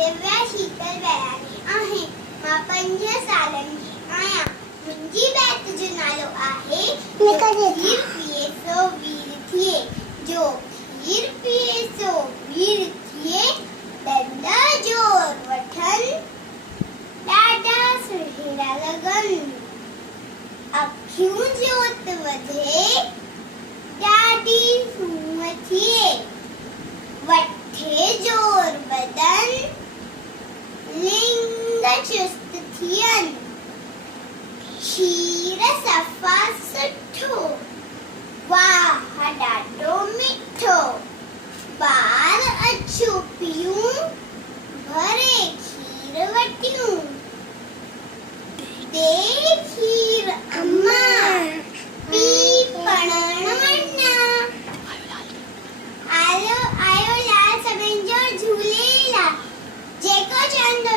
दिव्या शीतल बयानी आहे। मां 5 सालनि जी आहियां। मुंहिंजी बैत जो नालो आहे खीर पीए सो वीर थिए। जो खीर पीए सो वीर थिए, ॾंदा जोर वठनि ॾाढा सुहिड़ा लॻनि। अखियूं जोत वधे ॾाढी सूंहं थिए। वठे जोर बदन लिंग चुस्त थियनि। खीर सफ़ा सुठो, वाह ॾाढो मिठो। ॿार अछो पियूं, भरे खीर वटियूं। दे खीर अम्मा, पी पढ़ण वञा। आयो लाल सभिनि जो झूलेलाल, जेको चवंदो